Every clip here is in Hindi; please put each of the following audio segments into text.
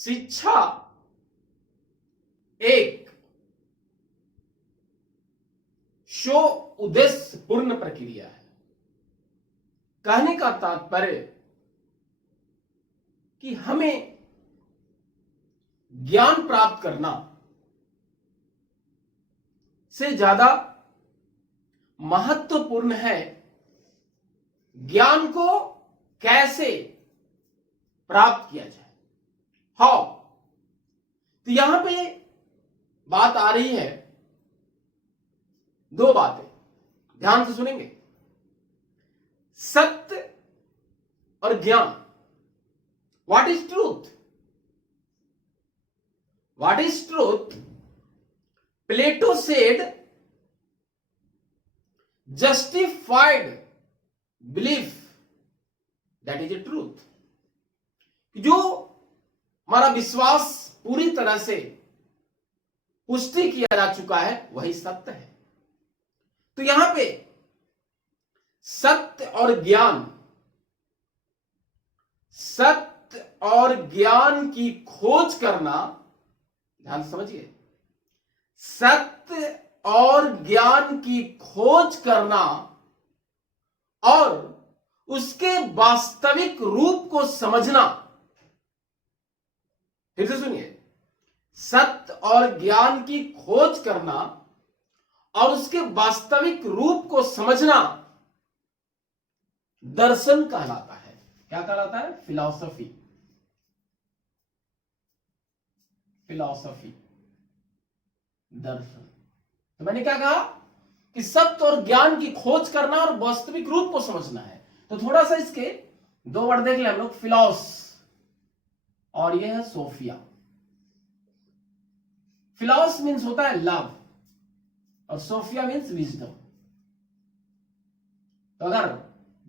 शिक्षा एक शो उद्देश्य पूर्ण प्रक्रिया है। कहने का तात्पर्य कि हमें ज्ञान प्राप्त करना से ज्यादा महत्वपूर्ण है ज्ञान को कैसे प्राप्त किया जाए, हाउ। तो यहां पे बात आ रही है, दो बातें ध्यान से सुनेंगे। सत्य और ज्ञान, what is truth? What is truth? Plato said justified belief that is a truth. जो हमारा विश्वास पूरी तरह से पुष्टि किया जा चुका है वही सत्य है। तो यहां पे सत्य और ज्ञान, सत्य और ज्ञान की खोज करना, ध्यान से समझिए, सत्य और ज्ञान की खोज करना और उसके वास्तविक रूप को समझना, फिर से सुनिए, सत्य और ज्ञान की खोज करना और उसके वास्तविक रूप को समझना दर्शन कहलाता है। क्या कहलाता है? फिलॉसफी। फिलॉसफी, दर्शन। तो मैंने क्या कहा कि सत्य और ज्ञान की खोज करना और वास्तविक रूप को समझना है। तो थोड़ा सा इसके दो वर्ड देख ले हम लोग, फिलॉस और ये है सोफिया। फिलॉस मीन्स होता है लव और सोफिया मीन्स विजडम। तो अगर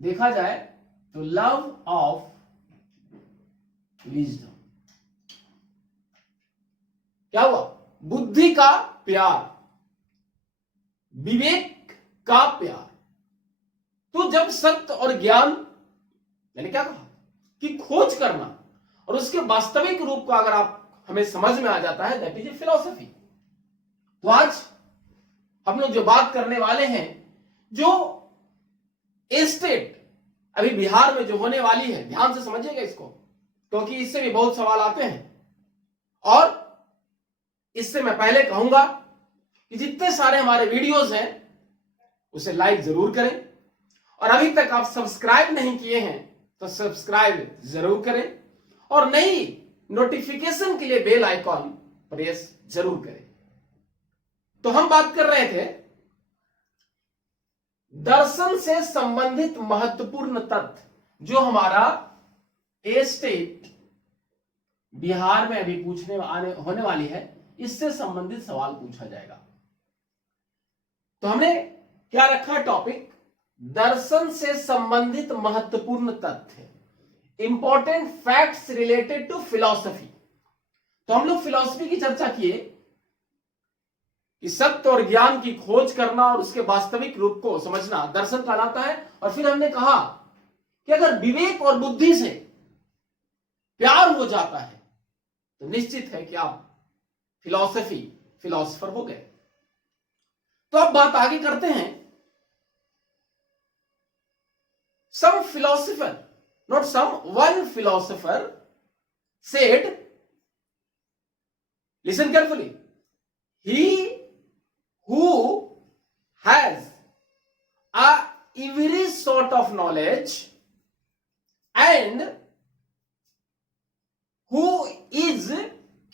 देखा जाए तो लव ऑफ विजडम, क्या हुआ? बुद्धि का प्यार, विवेक का प्यार। तो जब सत्य और ज्ञान, मैंने क्या कहा कि खोज करना और उसके वास्तविक रूप को अगर आप हमें समझ में आ जाता है, दैट इज ए फिलॉसफी। तो आज हम लोग जो बात करने वाले हैं, जो स्टेट अभी बिहार में जो होने वाली है, ध्यान से समझिएगा इसको, क्योंकि इससे भी बहुत सवाल आते हैं। और इससे मैं पहले कहूंगा कि जितने सारे हमारे वीडियोस हैं उसे लाइक जरूर करें, और अभी तक आप सब्सक्राइब नहीं किए हैं तो सब्सक्राइब जरूर करें, और नई नोटिफिकेशन के लिए बेल आइकॉन प्रेस जरूर करें। तो हम बात कर रहे थे दर्शन से संबंधित महत्वपूर्ण तथ्य जो हमारा स्टेट बिहार में अभी होने वाली है, इससे संबंधित सवाल पूछा जाएगा। तो हमने क्या रखा टॉपिक? दर्शन से संबंधित महत्वपूर्ण तथ्य, important facts related to philosophy. तो हम लोग फिलॉसफी की चर्चा किए कि सत्य और ज्ञान की खोज करना और उसके वास्तविक रूप को समझना दर्शन कहलाता है। और फिर हमने कहा कि अगर विवेक और बुद्धि से प्यार हो जाता है तो निश्चित है कि आप फिलॉसफर हो गए। तो अब बात आगे करते हैं। Some philosopher, not some, one philosopher said, listen carefully, he who has every sort of knowledge and who is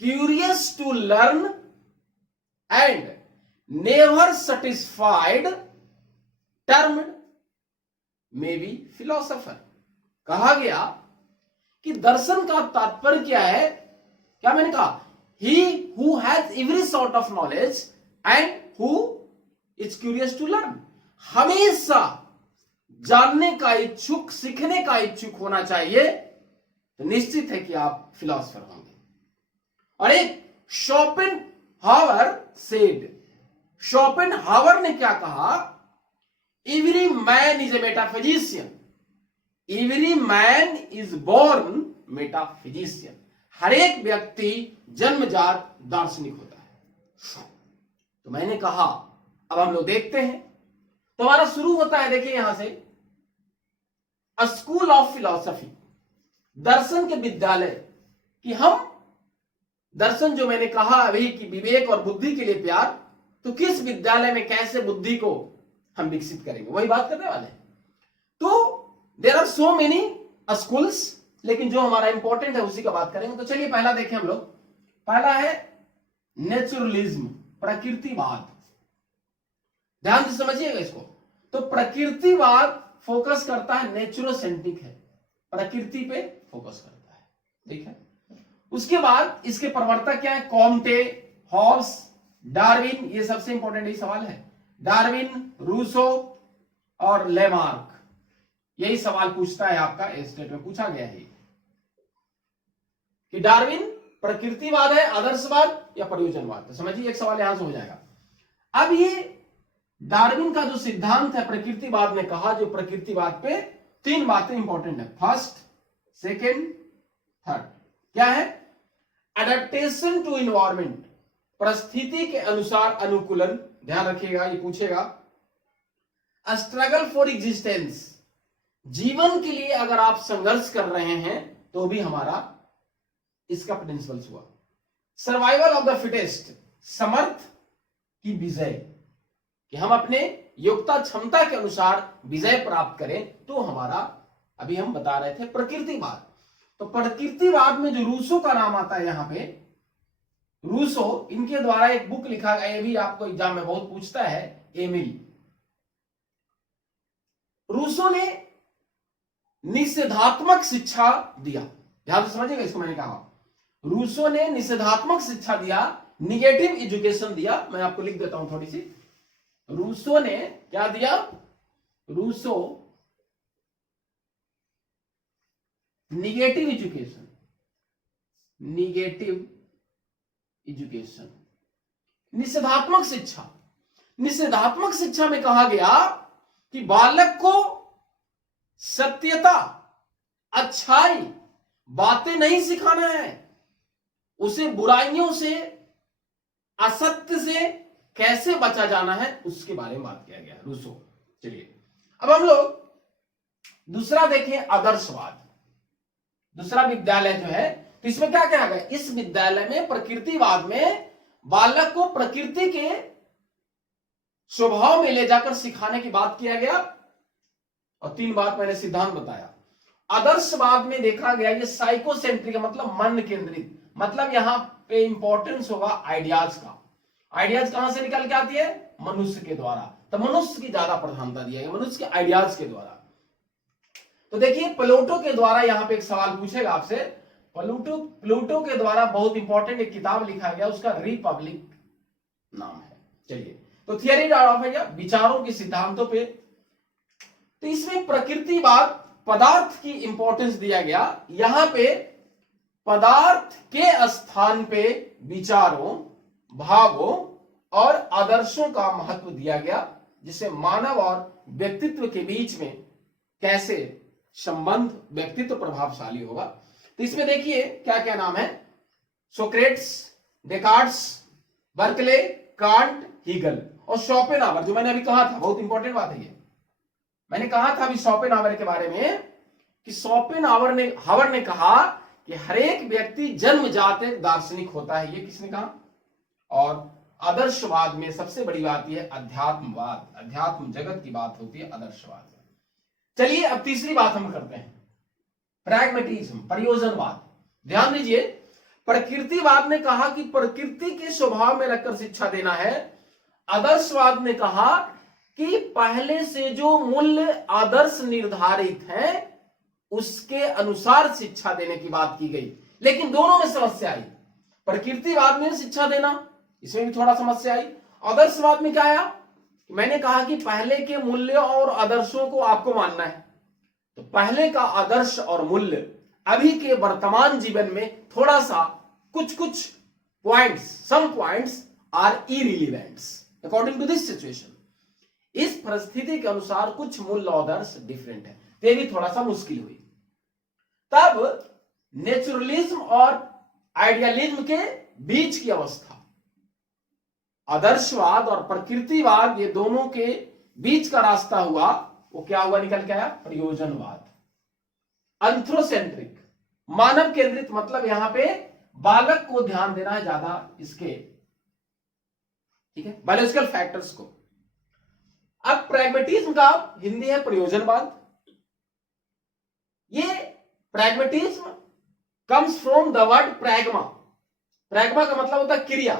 curious to learn and never satisfied termed may be philosopher। कहा गया कि दर्शन का तात्पर्य क्या है? क्या मैंने कहा? he who has every sort of knowledge and who is curious to learn, हमेशा जानने का इच्छुक, सीखने का इच्छुक होना चाहिए, तो निश्चित है कि आप फिलोसोफर होंगे। और एक शोपेनहावर सेड, शोपेनहावर ने क्या कहा? Every man is a metaphysician, every man is born metaphysician. हर एक व्यक्ति जन्मजात दार्शनिक होता है। तो मैंने कहा अब हम लोग देखते हैं। तो हमारा शुरू होता है, देखिए यहां से, अ स्कूल ऑफ फिलॉसफी, दर्शन के विद्यालय। कि हम दर्शन, जो मैंने कहा अभी कि विवेक और बुद्धि के लिए प्यार, तो किस विद्यालय में कैसे बुद्धि को हम विकसित करेंगे, वही बात करने वाले हैं। तो there are so many schools, लेकिन जो हमारा इंपॉर्टेंट है उसी का बात करेंगे। तो चलिए पहला देखें हम लोग। पहला है नेचुरलिज्म, प्रकृतिवाद। ध्यान से समझिएगा इसको। तो प्रकृतिवाद फोकस करता है, नेचुरोसेंट्रिक है, प्रकृति पे फोकस करता है, ठीक है। उसके बाद इसके प्रवर्तक क्या है? कॉम्टे, हॉब्स, डार्विन, ये सबसे इंपॉर्टेंट ये सवाल है। डार्विन, रूसो और लेमार्क, यही सवाल पूछता है आपका, स्टेट में पूछा गया है कि डार्विन प्रकृतिवाद है, आदर्शवाद या प्रयोजनवाद। तो समझिए एक सवाल यहां से हो जाएगा। अब ये डार्विन का जो सिद्धांत है प्रकृतिवाद ने कहा, जो प्रकृतिवाद पे 3 बातें इंपॉर्टेंट है, फर्स्ट, सेकेंड, थर्ड। क्या है? एडेप्टेशन टू इन्वायरमेंट, परिस्थिति के अनुसार अनुकूलन, ध्यान रखिएगा ये पूछेगा। स्ट्रगल फॉर एग्जिस्टेंस, जीवन के लिए अगर आप संघर्ष कर रहे हैं तो भी हमारा इसका प्रिंसिपल्स हुआ। सर्वाइवल ऑफ द फिटेस्ट, समर्थ की विजय, कि हम अपने योग्यता क्षमता के अनुसार विजय प्राप्त करें, तो हमारा अभी हम बता रहे थे प्रकृतिवाद। तो प्रकृतिवाद में जो रूसो का नाम आता है यहां पे, रूसो, इनके द्वारा एक बुक लिखा गया, ये भी आपको एग्जाम में बहुत पूछता है, एमिल। रूसो ने निषेधात्मक शिक्षा दिया, ध्यान से समझिएगा इसको। मैंने कहा रूसो ने निषेधात्मक शिक्षा दिया, निगेटिव एजुकेशन दिया। मैं आपको लिख देता हूं थोड़ी सी। रूसो ने क्या दिया? Rousseau negative education, negative education, निषेधात्मक शिक्षा। निषेधात्मक शिक्षा में कहा गया कि बालक को सत्यता, अच्छाई, बातें नहीं सिखाना है, उसे बुराइयों से, असत्य से कैसे बचा जाना है उसके बारे में बात किया गया रूसो। चलिए अब हम लोग दूसरा देखें, आदर्शवाद। दूसरा विद्यालय जो है, तो इसमें क्या कहा गया? इस विद्यालय में, प्रकृतिवाद में, बालक को प्रकृति के स्वभाव में ले जाकर सिखाने की बात किया गया। और 3 बात मैंने सिद्धांत बताया। आदर्शवाद में देखा गया ये साइकोसेंट्रिक, मतलब मन केंद्रित, मतलब यहां पे इंपॉर्टेंस होगा आइडियाज का। आइडियाज कहां से निकल के आती है? मनुष्य के द्वारा। तो मनुष्य की ज्यादा प्रधानता दिया गया, मनुष्य के आइडियाज के द्वारा। तो देखिए प्लेटो के द्वारा यहां पे एक सवाल पूछेगा आपसे। प्लेटो के द्वारा बहुत इंपॉर्टेंट एक किताब लिखा गया, उसका रिपब्लिक नाम है। चलिए, तो थियरी ऑफ है, विचारों के सिद्धांतों पे। तो इसमें प्रकृतिवाद, पदार्थ की इंपॉर्टेंस दिया गया। यहां पे पदार्थ के स्थान पे विचारों, भावों और आदर्शों का महत्व दिया गया, जिसे मानव और व्यक्तित्व के बीच में कैसे संबंध, व्यक्तित्व प्रभावशाली होगा। तो इसमें देखिए क्या क्या नाम है? सोक्रेट्स, डेकार्ट्स, बर्कले, कांट, हीगल और शोपेनहावर, जो मैंने अभी कहा था, बहुत इंपॉर्टेंट बात है ये। मैंने कहा था अभी शोपेनहावर के बारे में कि शोपेनहावर ने कहा कि हर एक व्यक्ति जन्मजात एक दार्शनिक होता है। ये किसने कहा? और आदर्शवाद में सबसे बड़ी बात यह है अध्यात्मवाद, अध्यात्म जगत की बात होती है आदर्शवाद में। चलिए अब तीसरी बात हम करते हैं, प्रैग्मेटिज्म, प्रयोजनवाद। ध्यान दीजिए, प्रकृतिवाद ने कहा कि प्रकृति के स्वभाव में रखकर शिक्षा देना है। आदर्शवाद ने कहा कि पहले से जो मूल्य आदर्श निर्धारित है उसके अनुसार शिक्षा देने की बात की गई। लेकिन दोनों में समस्या आई। प्रकृतिवाद में शिक्षा देना, इसमें भी थोड़ा समस्या आई। आदर्शवाद में क्या आया? मैंने कहा कि पहले के मूल्यों और आदर्शों को आपको मानना है। तो पहले का आदर्श और मूल्य अभी के वर्तमान जीवन में थोड़ा सा कुछ points, some points are irrelevants according to this situation. इस परिस्थिति के अनुसार कुछ मूल्य आदर्श डिफरेंट है, ये भी थोड़ा सा मुश्किल हुई। तब नेचुरलिज्म और आइडियलिज्म के बीच की अवस्था। आदर्शवाद और प्रकृतिवाद, ये दोनों के बीच का रास्ता हुआ, वो क्या हुआ, निकल के आया प्रयोजनवाद। एंथ्रोसेंट्रिक, मानव केंद्रित, मतलब यहां पे बालक को ध्यान देना है ज्यादा, इसके, ठीक है, बायोलॉजिकल फैक्टर्स को। अब प्रैग्मेटिज्म का हिंदी है प्रयोजनवाद। ये pragmatism comes from the word pragma. Pragma का मतलब होता है क्रिया।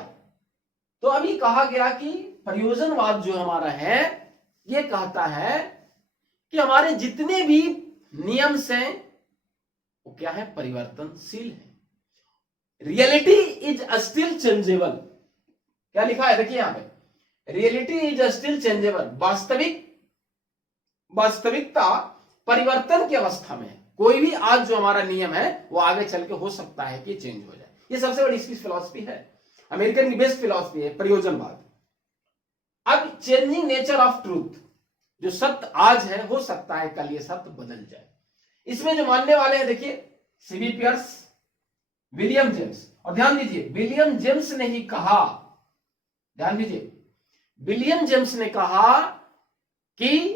तो अभी कहा गया कि प्रयोजनवाद जो हमारा है, ये कहता है कि हमारे जितने भी नियम्स हैं वो क्या है, परिवर्तनशील है। Reality is still changeable. क्या लिखा है, देखिए यहां पे, रियलिटी इज स्टिल चेंजेबल। वास्तविकता परिवर्तन की अवस्था में है। कोई भी आज जो हमारा नियम है वो आगे चल के हो सकता है कि चेंज हो जाए। ये सबसे बड़ी इसकी फिलॉसफी है, अमेरिकन की बेस्ट फिलॉसफी है प्रयोजनवाद। अब चेंजिंग नेचर ऑफ ट्रूथ, जो सत्य आज है हो सकता है कल ये सत्य बदल जाए। इसमें जो मानने वाले हैं, देखिए, सीबी पियर्स, विलियम जेम्स। और ध्यान दीजिए, विलियम जेम्स ने ही कहा, ध्यान दीजिए, विलियम जेम्स ने कहा कि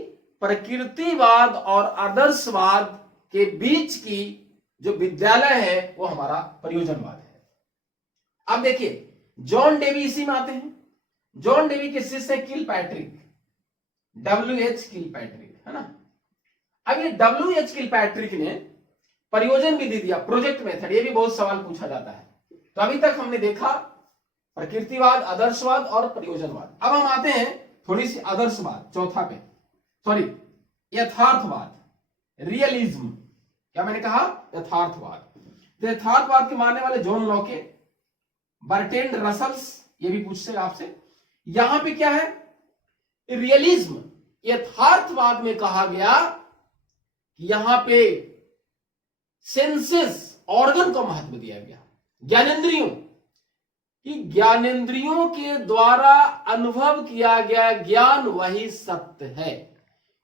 प्रकृतिवाद और आदर्शवाद के बीच की जो विद्यालय है वो हमारा प्रयोजनवाद है। अब देखिए, जॉन डेवी इसी में आते हैं। जॉन डेवी के शिष्य किलपैट्रिक, WH किलपैट्रिक, है ना। अब ये WH किलपैट्रिक ने प्रयोजन विधि दिया, प्रोजेक्ट मेथड। ये भी बहुत सवाल पूछा जाता है। तो अभी तक हमने देखा प्रकृतिवाद, आदर्शवाद और प्रयोजनवाद। अब हम आते हैं थोड़ी सी आदर्शवाद, चौथा पे, सॉरी, यथार्थवाद, रियलिज्म। क्या मैंने कहा, यथार्थवाद। तो यथार्थवाद के मानने वाले जॉन लॉके, बर्ट्रैंड रसल्स, ये भी पूछते हैं आपसे। यहां पे क्या है, रियलिज्म, यथार्थवाद में कहा गया कि यहां पे सेंसेस, ऑर्गन को महत्व दिया गया, ज्ञानेंद्रियों, कि ज्ञानेंद्रियों के द्वारा अनुभव किया गया ज्ञान वही सत्य है।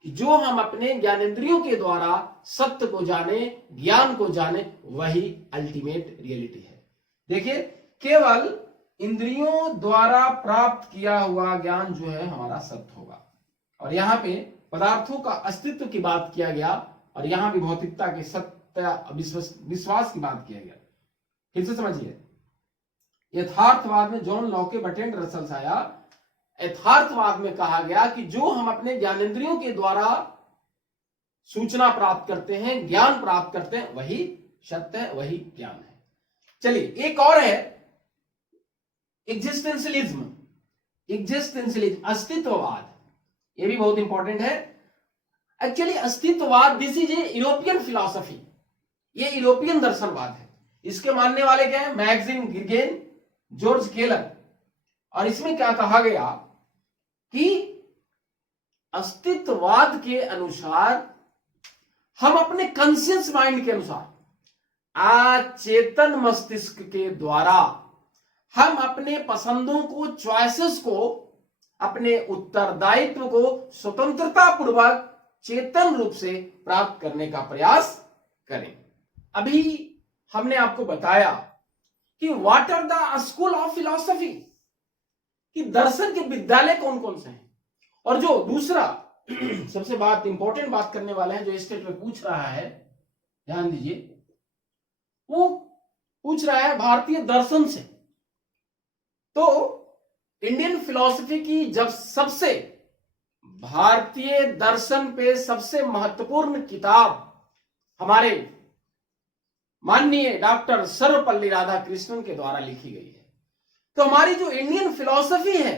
कि जो हम अपने ज्ञानेंद्रियों के द्वारा सत्य को जाने, ज्ञान को जाने, वही अल्टीमेट रियलिटी है। देखिए, केवल इंद्रियों द्वारा प्राप्त किया हुआ ज्ञान जो है हमारा सत्य होगा। और यहां पे पदार्थों का अस्तित्व की बात किया गया, और यहां भी भौतिकता के सत्य विश्वास की बात किया गया। फिर से समझिए, यथार्थवाद में जॉन लॉके, बर्ट्रैंड रसल्स आया। यथार्थवाद में कहा गया कि जो हम अपने ज्ञानेंद्रियों के द्वारा सूचना प्राप्त करते हैं, ज्ञान प्राप्त करते हैं, वही सत्य है, वही ज्ञान है। चलिए, एक और है एग्जिस्टेंशियलिज्म। एग्जिस्टेंशियलिज्म, अस्तित्ववाद। ये भी बहुत इंपॉर्टेंट है। एक्चुअली अस्तित्ववाद, this is a European philosophy. ये यूरोपियन दर्शनवाद है। इसके मानने वाले क्या है, मैक्सिम गिर्गेन, जॉर्ज केलर। और इसमें क्या कहा गया कि अस्तित्ववाद के अनुसार हम अपने कॉन्शियस माइंड के अनुसार, अचेतन मस्तिष्क के द्वारा हम अपने पसंदों को, चॉइसेस को, अपने उत्तरदायित्व को स्वतंत्रता पूर्वक चेतन रूप से प्राप्त करने का प्रयास करें। अभी हमने आपको बताया कि what are the school of philosophy, कि दर्शन के विद्यालय कौन कौन से हैं। और जो दूसरा सबसे इंपॉर्टेंट बात करने वाला है, जो स्टेट में पूछ रहा है, ध्यान दीजिए, वो पूछ रहा है भारतीय दर्शन से। तो इंडियन फिलॉसफी की जब सबसे, भारतीय दर्शन पे सबसे महत्वपूर्ण किताब हमारे माननीय डॉक्टर सर्वपल्ली राधाकृष्णन के द्वारा लिखी गई है। तो हमारी जो इंडियन फिलॉसफी है,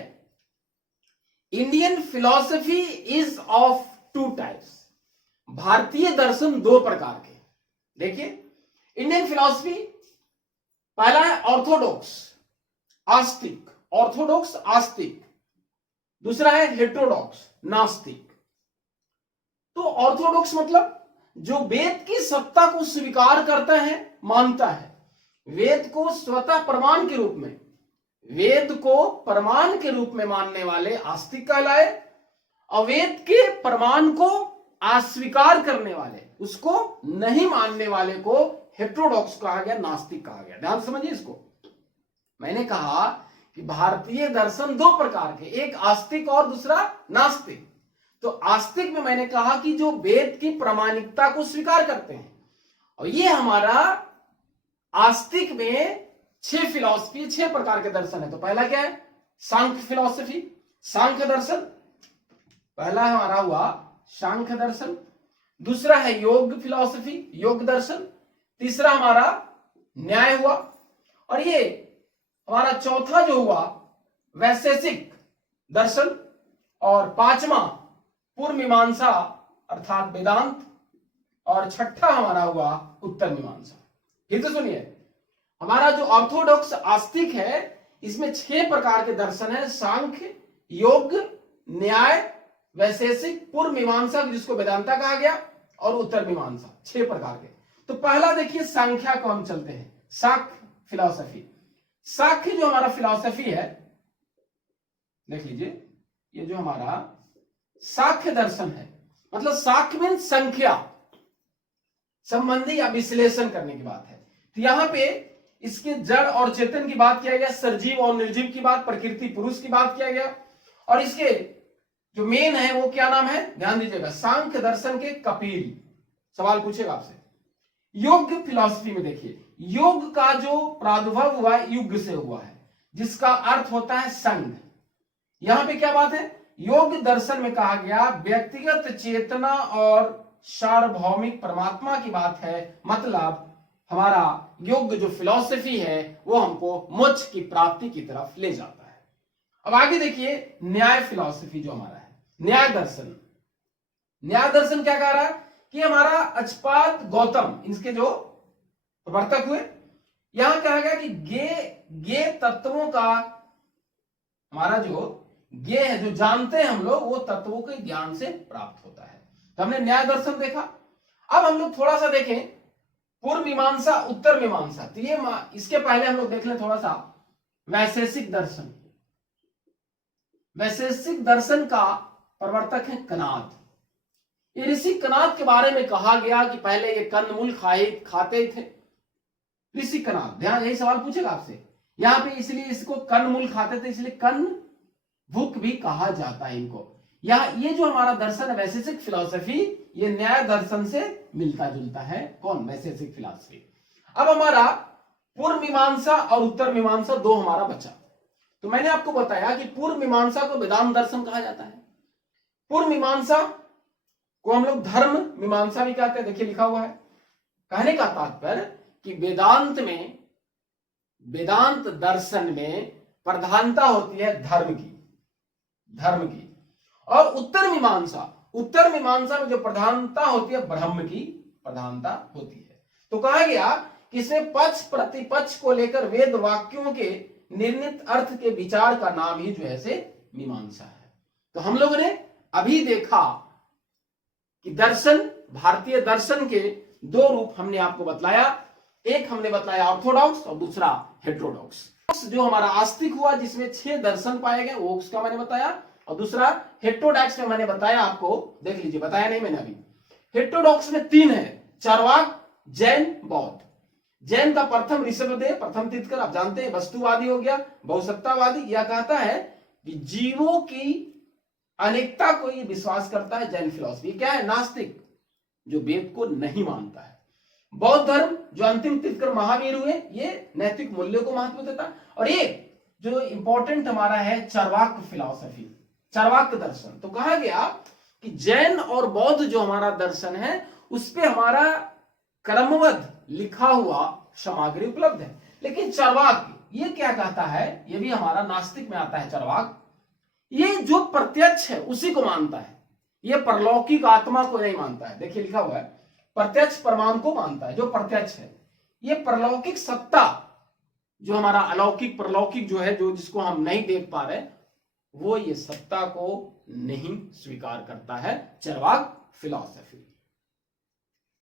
Indian philosophy is of two types. भारतीय दर्शन दो प्रकार के। देखिए, इंडियन फिलॉसफी, पहला है ऑर्थोडॉक्स, आस्तिक, ऑर्थोडॉक्स आस्तिक। दूसरा है हेटेरोडॉक्स, नास्तिक। तो ऑर्थोडॉक्स मतलब जो वेद की सत्ता को स्वीकार करता है, मानता है, वेद को स्वतः प्रमाण के रूप में, वेद को प्रमाण के रूप में मानने वाले आस्तिक कहलाए। और वेद के प्रमाण को अस्वीकार करने वाले, उसको नहीं मानने वाले को हेट्रोडॉक्स कहा गया, नास्तिक कहा गया। ध्यान समझिए इसको। मैंने कहा कि भारतीय दर्शन दो प्रकार के, एक आस्तिक और दूसरा नास्तिक। तो आस्तिक में मैंने कहा कि जो वेद की प्रामाणिकता को स्वीकार करते हैं, और ये हमारा आस्तिक में 6 फिलॉसफी, 6 प्रकार के दर्शन है। तो पहला क्या है? सांख्य फिलॉसफी, सांख्य दर्शन पहला हमारा हुआ, सांख्य दर्शन। दूसरा है योग फिलॉसफी, योग दर्शन। तीसरा हमारा न्याय हुआ, और ये हमारा चौथा जो हुआ वैशेषिक दर्शन, और पांचवा पूर्व मीमांसा अर्थात वेदांत, और छठा हमारा हुआ उत्तर मीमांसा। फिर से सुनिए, हमारा जो ऑर्थोडॉक्स आस्तिक है इसमें 6 प्रकार के दर्शन है, सांख्य, योग, न्याय, वैशेषिक, पूर्व मीमांसा जिसको वेदांता कहा गया, और उत्तर मीमांसा, 6 प्रकार के। तो पहला देखिए संख्या को हम चलते हैं, साख्य फिलॉसफी। साख्य जो हमारा फिलॉसफी है, देख लीजिए, ये जो हमारा साख्य दर्शन है, मतलब साख्य में संख्या संबंधी या विश्लेषण करने की बात है। तो यहां पे इसके जड़ और चेतन की बात किया गया, सजीव और निर्जीव की बात, प्रकृति पुरुष की बात किया गया, और इसके जो मेन है वो क्या नाम है, ध्यान दीजिएगा, सांख्य दर्शन के कपिल। सवाल पूछेगा आपसे। योग फिलॉसफी में देखिए, योग का जो प्रादुर्भाव हुआ है युग से हुआ है, जिसका अर्थ होता है संघ। यहां पे क्या बात है, योग दर्शन में कहा गया व्यक्तिगत चेतना और सार्वभौमिक परमात्मा की बात है, मतलब हमारा योग जो फिलॉसफी है वो हमको मोक्ष की प्राप्ति की तरफ ले जाता है। अब आगे देखिए न्याय फिलॉसफी जो हमारा है, न्याय दर्शन। न्याय दर्शन क्या कह रहा है कि हमारा अचपात गौतम, इनके जो प्रवर्तक हुए, यहां कहा गया कि गे तत्वों का हमारा जो गे है, जो जानते हैं हम लोग, वो तत्वों के ज्ञान से प्राप्त होता है। तो हमने न्याय दर्शन देखा। अब हम लोग थोड़ा सा देखें पूर्व मीमांसा, उत्तर मीमांसा। तो ये इसके पहले हम लोग देख लें थोड़ा सा वैशेषिक दर्शन। वैशेषिक दर्शन का प्रवर्तक है कनाद। ये ऋषि कनाद के बारे में कहा गया कि पहले ये कंदमूल खाते थे, ऋषि कनाद। ध्यान, यही सवाल पूछेगा आपसे यहां पे, इसलिए इसको कंदमूल खाते थे, इसलिए कन्न भुक भी कहा जाता है इनको। ये जो हमारा दर्शन है वैशेषिक फिलॉसफी, ये न्याय दर्शन से मिलता जुलता है। कौन? वैशेषिक फिलॉसफी। अब हमारा पूर्व मीमांसा और उत्तर मीमांसा दो हमारा बचा। तो मैंने आपको बताया कि पूर्व मीमांसा को वेदांत दर्शन कहा जाता है, पूर्व मीमांसा को हम लोग धर्म मीमांसा भी कहते हैं। देखिए लिखा हुआ है। कहने का तात्पर्य कि वेदांत दर्शन में प्रधानता होती है धर्म की, और उत्तर मीमांसा में जो प्रधानता होती है ब्रह्म की प्रधानता होती है। तो कहा गया कि इसमें पक्ष प्रतिपक्ष को लेकर वेद वाक्यों के निर्णित अर्थ के विचार का नाम ही जो है से मीमांसा है। तो हम लोगों ने अभी देखा कि दर्शन, भारतीय दर्शन के 2 रूप हमने आपको बतलाया। एक हमने बतलाया ऑर्थोडॉक्स और दूसरा हेट्रोडॉक्स। जो हमारा आस्तिक हुआ जिसमें 6 दर्शन पाए गए, वो उसका मैंने बताया, और दूसरा हेट्रोडॉक्स में मैंने बताया आपको, देख लीजिए, बताया नहीं मैंने अभी। हेट्रोडॉक्स में 3 है, चार्वाक, जैन, बौद्ध। जैन का प्रथम ऋषभदेव, प्रथम तीर्थंकर, आप जानते हैं, वस्तुवादी हो गया, बहुसत्तावादी। यह कहता है कि जीवों की अनेकता को ये विश्वास करता है। जैन फिलॉसफी क्या है? नास्तिक, जो वेद को नहीं मानता है। बौद्ध धर्म जो अंतिम तीर्थंकर महावीर हुए, ये नैतिक मूल्यों को महत्व देता है। और ये जो इंपॉर्टेंट हमारा है चार्वाक फिलॉसफी, चार्वाक दर्शन। तो कहा गया कि जैन और बौद्ध जो हमारा दर्शन है उस पे हमारा क्रमबद्ध लिखा हुआ सामग्री उपलब्ध है। लेकिन चार्वाक ये क्या कहता है, ये भी हमारा नास्तिक में आता है। चार्वाक ये जो प्रत्यक्ष है उसी को मानता है, ये परलौकिक आत्मा को नहीं मानता है। देखिए लिखा हुआ है, प्रत्यक्ष परमाणु को मानता है, जो प्रत्यक्ष है। ये परलौकिक सत्ता जो हमारा अलौकिक परलौकिक जो है, जो जिसको हम नहीं देख पा रहे, वो ये सत्ता को नहीं स्वीकार करता है। चार्वाक फिलॉसफी।